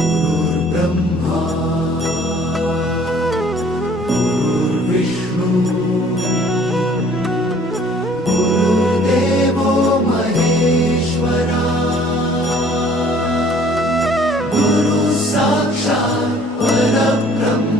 गुरुर्ब्रह्मा गुरुर्विष्णू गुरुर्देवो महेश्वरा गुरु साक्षात् परब्रह्म।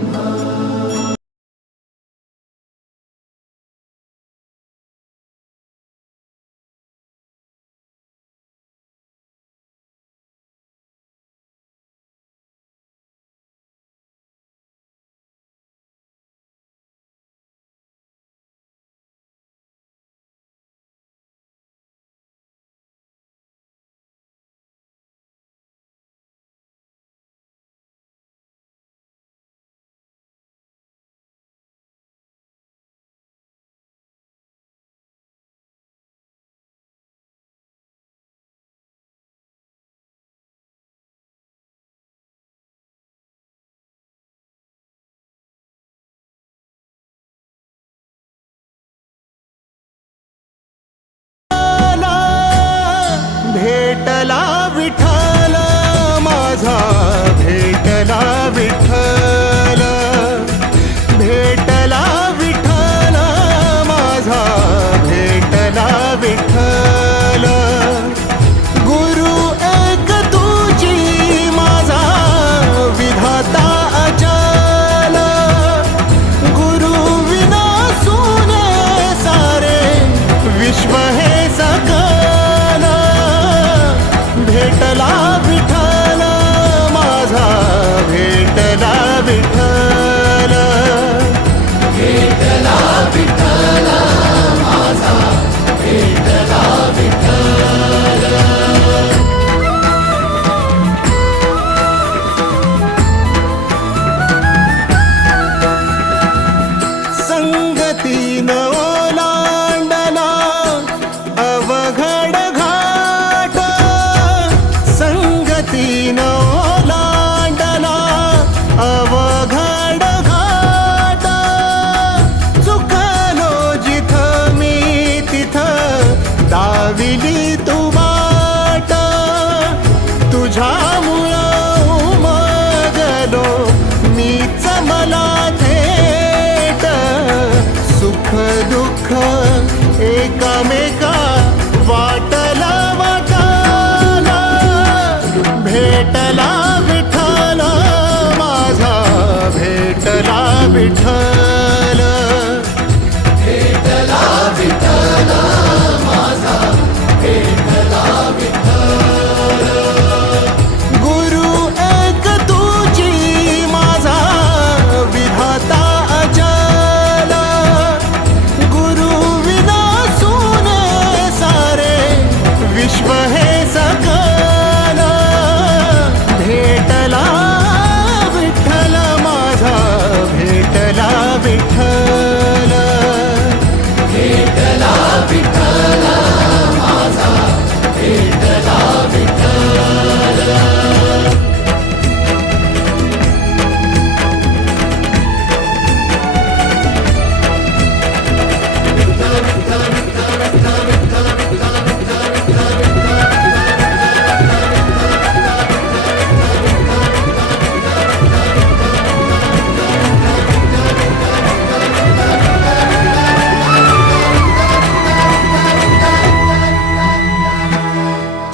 भेटला विठ्ठल माझा, भेटला विठ्ठल, भेटला विठ्ठल माझा, भेटला विठ्ठल। गुरु एक तुझी माझा विधाता अचल, गुरु विना सुने सारे विश्व हे सकल। भेटला विठ्ठल माझा, भेटला विठ्ठल, भेटला विठ्ठल माझा, भेटला विठ्ठल। संगतीन ओलांडला अवघड घाट, संगतीन ओलांडला अवघड घाट। चुकलो जिथं मी तिथं दाविली तू वाट, तुझ्यामुळं उमगलो मीच मला थेट। सुख दुःख एकामेका वाटला वाटाला, भेटला विठ्ठल माझा, भेटला विठ्ठल, भेटला विठ्ठल माझा, भेटला विठ्ठल। गुरु एक तुझी माझा विधाता अचल, गुरु विना सुने सारे विश्व हे सकल। भेटला विठ्ठल माझा, भेटला विठ्ठल, भेटला विठ्ठल माझा, भेटला विठ्ठल।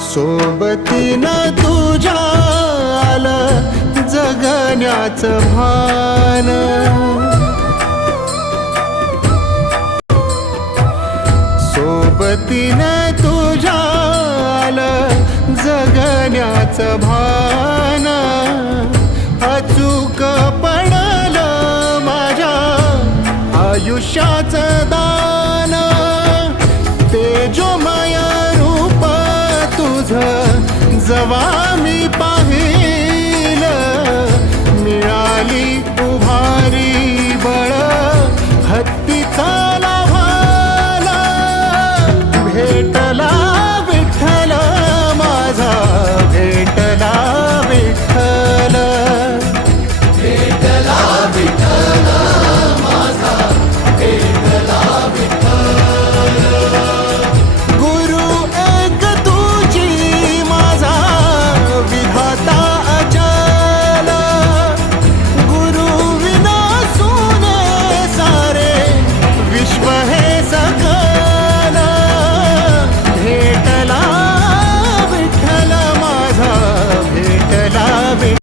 सोबतीनं तुझ्या आलं जगण्याचं भान, सोबतीनं तुझ्या आलं जगण्याचं भान। अचूक पडलं माझ्या आयुष्याचं दान, तेजोमय रूप तुझं जवा